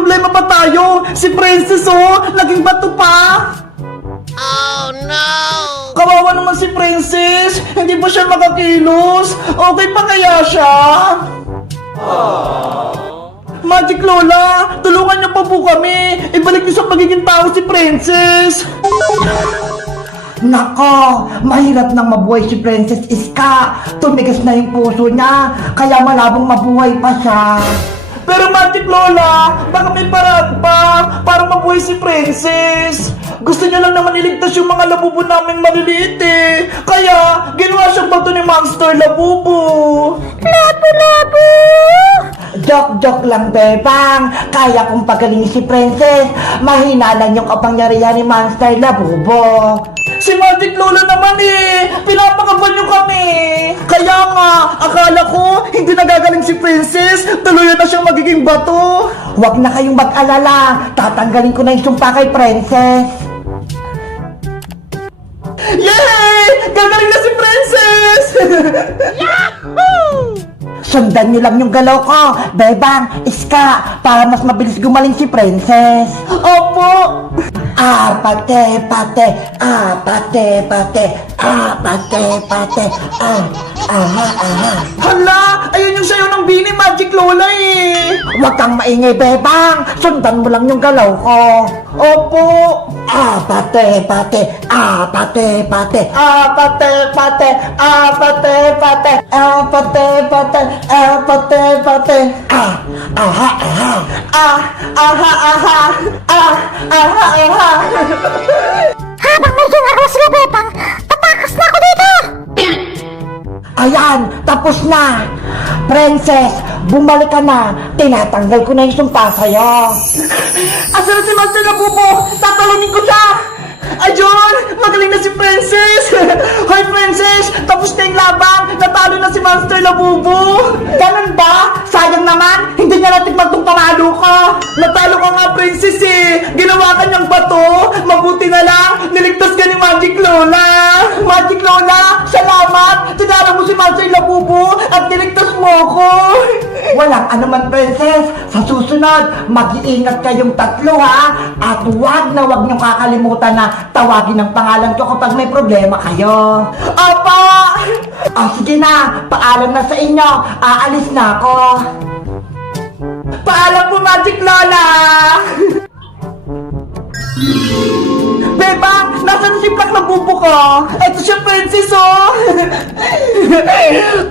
problema pa tayo. Si Princess, oh, naging bato pa. Oh no! Kawawa naman si Princess. Hindi pa siya makakilos. Okay pa kaya siya? Magic Lola, tulungan niyo pa po kami. Ibalik niyo sa pagiging tao si Princess. Nako, mahirap nang mabuhay si Princess Iska. Tumigas na yung puso niya, kaya malabong mabuhay pa siya. Pero Magic Lola, baka may paraan pa para mabuhay si Princess. Gusto niya lang naman iligtas yung mga labubo namin maliliit eh. Kaya, ginawa siyang bato ni Monster Labubo. Labo-labo! Joke-joke lang, Bebang. Kaya kong pagalingin si Princess. Mahina lang yung kapangyarihan ni Monster Labubo. Si Magic Lola naman eh, pinapakaban niyo kami. Kaya nga, akala ko hindi nagagaling si Princess, tuluyan na siyang magiging bato. Huwag na kayong mag-alala, tatanggalin ko na yung sumpa kay Princess. Yay! Gagaling na si Princess! Yahoo! Sundan niyo lang yung galaw ko, Bebang, Iska, para mas mabilis gumaling si Princess. Opo! Pate, pate, pate, pate, pate, pate, Hala! Ayun yung sayo ng Bini Magic Lola eh! Huwag kang maingay, Bebang! Sundan mo lang yung galaw ko! Opo! Pate, pate, pate, pate, pate, pate, pate, pate, pate, pate, pate, pate, Habang medyo ako sila, Bebang, tatakas na ako dito! Ayan, tapos na! Princess, bumalik ka na! Tinatanggal ko na yung sumpa sa'yo! Asa na si Master Labubo? Tatalunin ko siya! Ayun! Magaling na si Princess! Hoy Princess! Tapos na yung laban! Natalo na si Master Labubo! Ganun ba? Sayang naman! Hindi niya natin magtong panalo ko! Natalo ka nga Princess eh! Ginawa ka niyang bato! Mabuti na lang! Niligtas ka ni Magic Lola! Magic Lola! Salamat! Tinalo mo si Master Labubo at niligtas mo ako! Walang anuman Princess! Sa susunod, mag-iingat kayong tatlo ha! At huwag na huwag niyong kakalimutan na tawagin ang pangalan ko kapag may problema kayo. Apa! Sige na, paalam na sa inyo. Aalis na ako. Paalam po, Magic Lola! Beba, nasaan si Black Labubo ko? Ito siya, Princess, oh!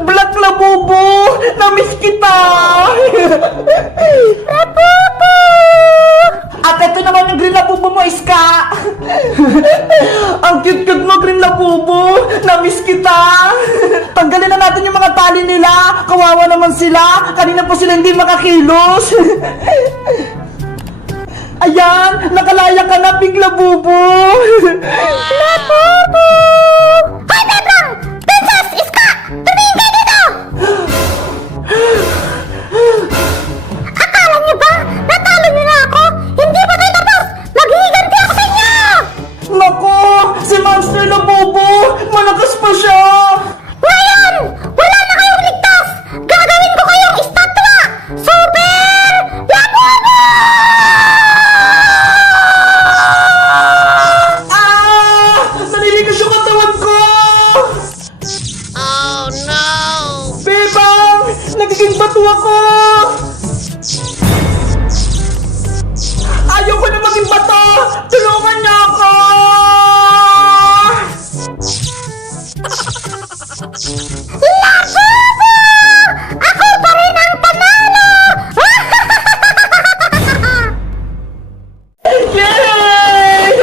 Black Labubo! Namiss kita! Labubo! At ito naman yung Green Labubo mo, Iska! Ang cute-cute mo, Green Labubo! Namiss kita! Tanggalin na natin yung mga tali nila! Kawawa naman sila! Kanina pa sila hindi makakilos! Ayan! Nakalaya ka na, Big Labubo! Labubo! Hoy, Bebang! Princess! Iska! Tumingin kayo dito! Akala niyo ba? Natalo niyo na ako? Hindi pa tayo tapos! Maghihiganti ako sa inyo! Nako! Si Monster Labubo! Malakas pa siya! Ngayon! Wala na kayong ligtas! Gagawin ko kayong estatwa! Super Labubo! Naniligas yung katawan ko! Oh no! Bebang! Nagiging bato ako! Ayoko na maging bato! Tulungan niyo ako! Labubo! Ako pa rin ang panalo! Yay!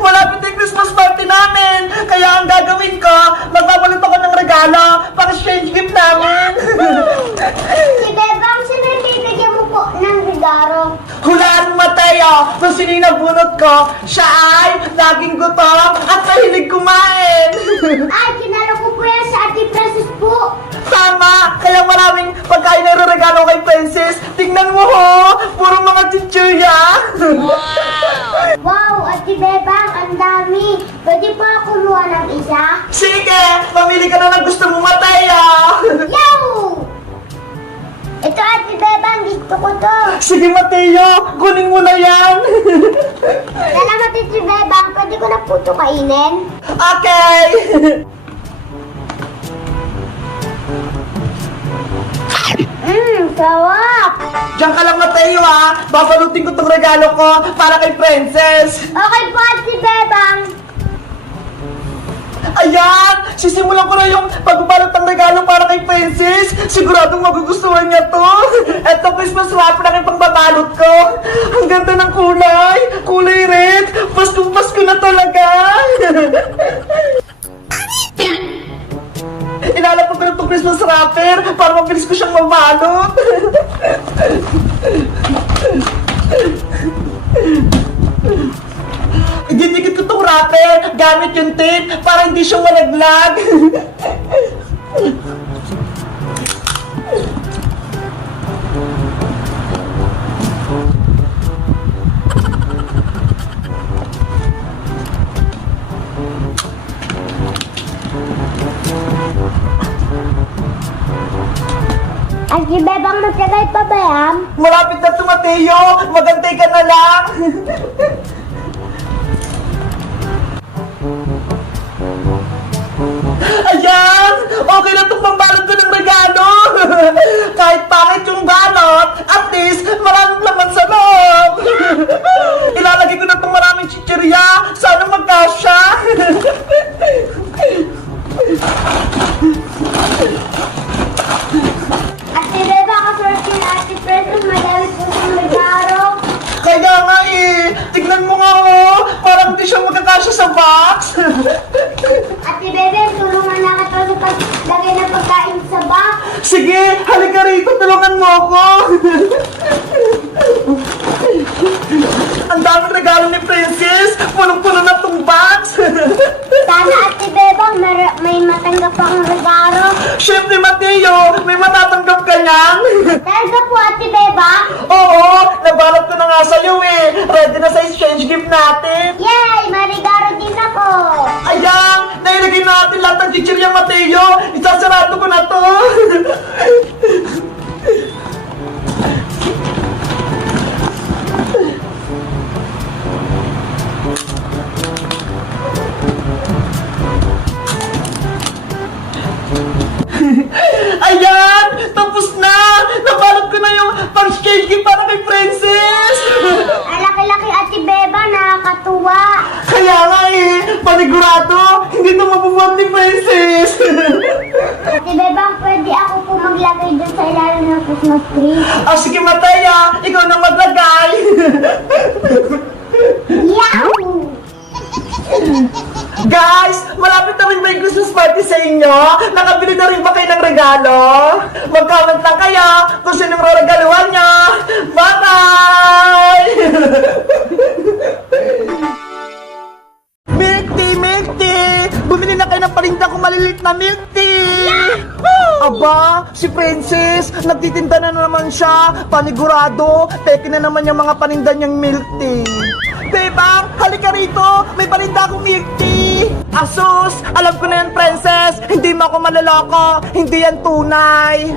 Malapit na yung Christmas party namin! Kaya ang gagawin ko, magbabalot ako ng regalo para exchange gift namin! Si Bebang, sino yung bibigyan mo po ng regalo? Hulaan mo, Mateo! Kung sino yung nabunot ko, siya ay laging gutom at mahilig kumain! Ay, kinala ko po yan sa Ate Princess po. Tama! Kaya maraming pagkain na regalo kay Princess. Tingnan mo ho! Puro mga chichuya! Wow, Ate Bebang, ang dami. Pwede po ako kumuha ng isa? Sige! Mamili ka na ng gusto mo, Mateo! Yo! Ito, Ate Bebang, gusto ko to. Sige! Sige, Mateo, kunin mo na yan. Salamat, Titi Bebang. Pwede ko na po ito kainin? Okay. Sarap! Diyan ka lang, Mateo, ha? Babalutin ko tong regalo ko para kay Princess. Okay po, Titi Bebang. Ayan! Sisimulan ko na yung pagbabalot ng regalo para kay Princess. Siguradong magugustuhan niya to. Eto, Christmas wrapper na yung pangbabalot ko. Ang ganda ng kulay. Kulay red. Pasko na talaga. Ilalapag ko na itong Christmas wrapper para mabilis ko siyang mabalot. Didikit ko itong wrapper gamit yung tape para hindi siya malaglag. Titi Bebang, magtagay pa ba yan? Malapit na to, Mateo. Magantay ka na lang. Ayan! Okay na itong pambalot ko ng regalo! Kahit pangit yung balot, at least maraming laman sa loob! Ilalagay ko na itong maraming chichirya! Sana magkasya! Titi Bebang, kaswerte na Ate Princess. Madami po siyang regalo. Kaya nga eh! Tignan mo nga oh! Parang di siya magkakasya sa box! Ate Bebe, tulungan na kita sa paglagay ng pagkain sa box. Sige! Halika rito! Tulungan mo ako! Ang daming regalo ni Princess! Punong-puno na tong box! Sana, Ate Bebang, may matanggap akong regalo. Siyempre, Mateo! May matatanggap ka niyan! Talaga po, Ate Bebang? Oo! Nabalot ko na nga sa'yo eh! Ready na sa exchange gift natin! Yay! May regalo din ako. Ayan! Nailagay natin lahat ng chichirya, Mateo! Isasarado ko na to! Ayan! Tapos na! Nabalot ko na yung pang-exchange gift para kay Princess! Ang laki-laki, Ate Beba, nakakatuwa. Kaya nga eh! Panigurado! Hindi ito mabubuhat ni Princess! Ate Bebang, pwede ako po maglagay dun sa ilalim ng Christmas tree. Sige, Mataya! Ikaw na maglagay! Yahoo! Guys! Malapit na rin ba yung Christmas party sa inyo? Nakabili na rin ba kayo ng regalo? Mag-comment lang kayo kung sinong regaluhan nyo! Bye-bye! Milk tea! Milk tea! Bumili na kayo ng parinda kong malilit na milk tea! Aba, si Princess, nagtitinda na naman siya. Panigurado, peke na naman yung mga paninda niyang milk tea. Bebang, halika rito! May paninda akong milk tea! Asus, alam ko na yan, Princess. Hindi mo ako maloloko. Hindi yan tunay.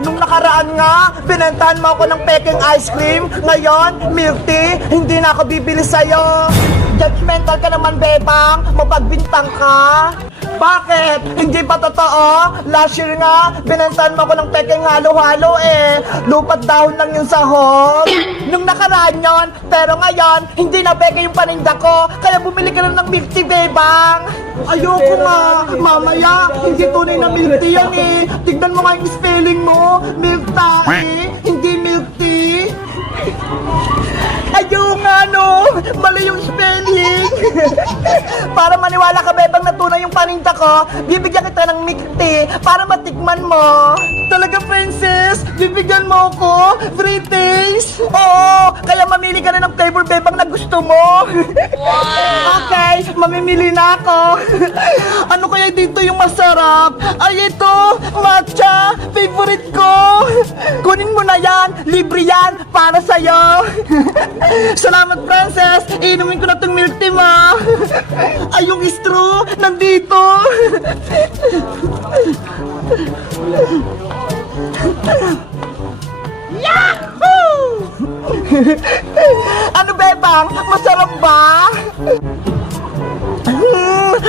Nung nakaraan nga, binentahan mo ako ng peking ice cream. Ngayon, milk tea, hindi na ako bibili sa'yo. Judgmental ka naman, Bebang. Mapagbintang ka. Bakit? Hindi ba totoo? Last year nga, binentahan mo ako ng peking halo-halo eh. Lupat dahon lang yung sahog. Nung nakaraan yon, pero ngayon, hindi na peke yung paninda ko. Kaya bumili ka na ng milk tea, Bebang. Ayoko nga. Mamaya, hindi tunay na milk tea yan eh. Tignan mo nga yung spelling mo. Milk tea, hindi milk tea. Ayun nga no, mali yung spelling. Para maniwala ka, Bebang, na tunay yung paninda ko, bibigyan kita ng milk tea para matikman mo. Talaga, Princess? Bibigyan mo ako? Free taste? Oo, kaya mamili ka na ng flavor, Bebang, na gusto mo. Okay, mamimili na ako. Ano kaya dito yung masarap? Ay, ito, matcha, favorite ko. Kunin mo na yan, libre yan, para sa'yo. Salamat, Princess. Inumin ko na itong milk tea, ma. Ay, yung straw, nandito. Yahoo! Ano, Bebang? Masarap ba?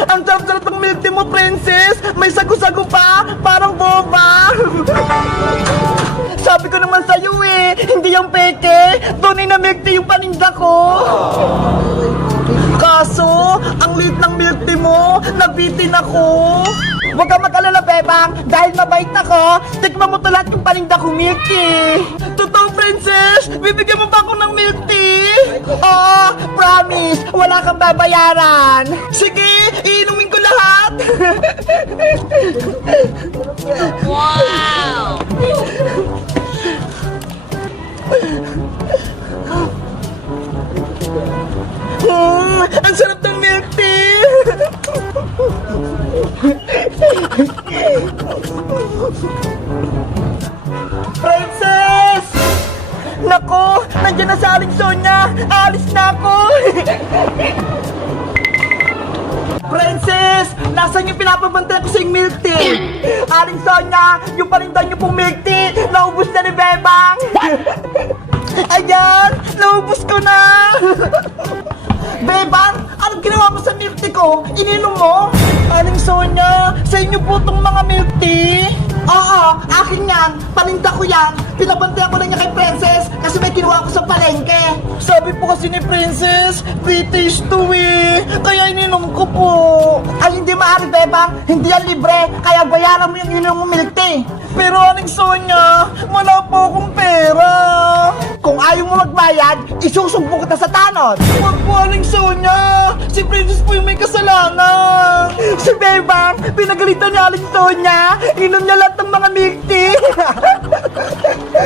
Ang sarap-sarap ng milk tea mo, princess! May sago-sago pa! Parang boba! Sabi ko naman sa'yo eh, hindi yung peke! Tunay na milk tea yung paninda ko! Kaso, ang liit ng milk tea mo, nabitin ako! Huwag kang mag-alala, Bebang! Dahil mabait ako, tikman mo to lahat yung paninda ko milk tea! Totoo, princess! Bibigyan mo ba ako ng milk tea? Oo, promise! Wala kang babayaran! Sige, iinumin ko lahat! Wow! Ang sarap ng milk tea! Princess! Nako, nandiyan na sa Aling Sonia! Alis na ako! Princess! Nasaan yung pinapabantay ko sa yung milk tea? Aling Sonia, yung panindan niyo pong milk tea, naubos na ni Bebang! Ayan! Naubos ko na! Bebang, anong ginawa mo sa milk tea ko? Ininom mo? Aling Sonia, sa inyo po tong mga milk tea? Oo, akin yan. Paninda ko yan. Pinabantay ko na niya kay Princess kasi may kinuha ko sa palengke. Sabi po kasi ni Princess, British to eh. Kaya ininom ko po. Ay, hindi maaari, Bebang. Hindi yan libre. Kaya bayaran mo yung ininom mo milk tea. Pero Aling Sonia, wala po akong pera. Kung ayaw mo magbayad, isusumpo kita sa tanod. Huwag po, Aling Sonia. Si Princess po yung may kasalanan. Si Bebang, pinagalitan ni Aling Sonia. Inom niya lahat ng mga milk tea.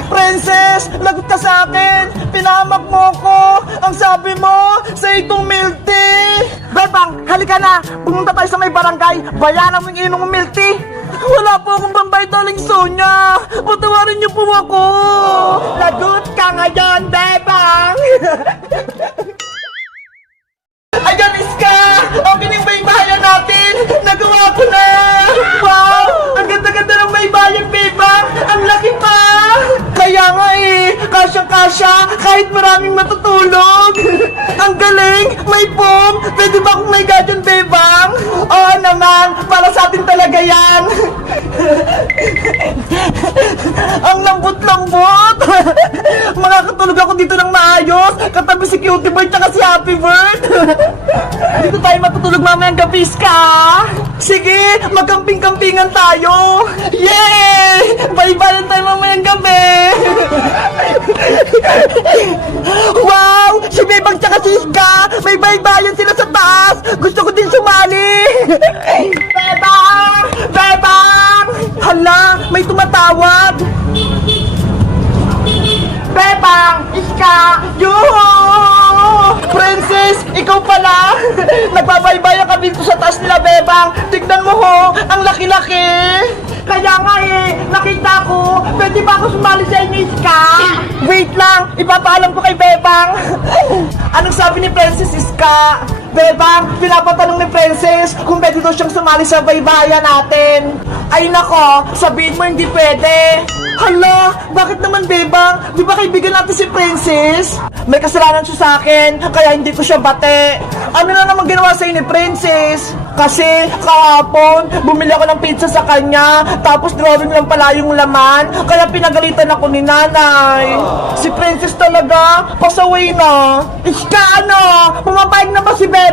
Princess, lagot ka sa akin. Pinahamak mo ko. Ang sabi mo, sa itong milk tea. Bebang, halika na. Pumunta tayo sa may barangay. Bayaran mo yung inom ng milk tea. Wala po akong pambayad, Aling Sonia. Patawarin niyo po ako. Lagot ka ngayon, Bebang. Ayan, Iska! Okay na yung baybayan natin! Nagawa ko na! Wow! Ang ganda-ganda ng baybayan, Bebang! Ang laki pa! Kaya nga eh! Kasyang-kasya! Kahit maraming matutulog! Ang galing! May foam! Pwede ba akong may gadyan, Bebang? Oo naman! Para sa atin talaga yan! Ang lambot-lambot! Makakatulog ako dito ng maayos! Katabi si Cutie Bird tsaka si Happy Bird! Dito tayo matutulog mamayang gabi, Ska! Sige, magkamping-kampingan tayo! Yay! Bye-bye tayo mamayang gabi! Wow! Si Bebang tsaka si Ska! May baybayan sila sa taas! Gusto ko din sumali! Bebang! Bebang! Hala! May tumatawag! Bebang! Iska! Yuhu! Princess! Ikaw pala! Nagbabaybayan kami dito sa taas nila, Bebang! Tignan mo ho! Ang laki-laki! Kaya nga eh! Nakita ko! Pwede ba ako sumali sa inyo, Iska? Wait lang! Ipapaalam ko kay Bebang! Anong sabi ni Princess, Iska? Bebang, pinapatanong ni Princess kung pwede daw siyang sumali sa baybayan natin. Ay nako, sabihin mo hindi pwede. Hala, bakit naman, Bebang? Di ba kaibigan natin si Princess? May kasalanan siya sa akin, kaya hindi ko siya bate. Ano na naman ginawa sa'yo ni Princess? Kasi kahapon, bumili ako ng pizza sa kanya, tapos drawing lang pala yung laman, kaya pinagalitan ako ni nanay. Si Princess talaga, pasaway na. Iska ano, pumapayag na ba si Bebang?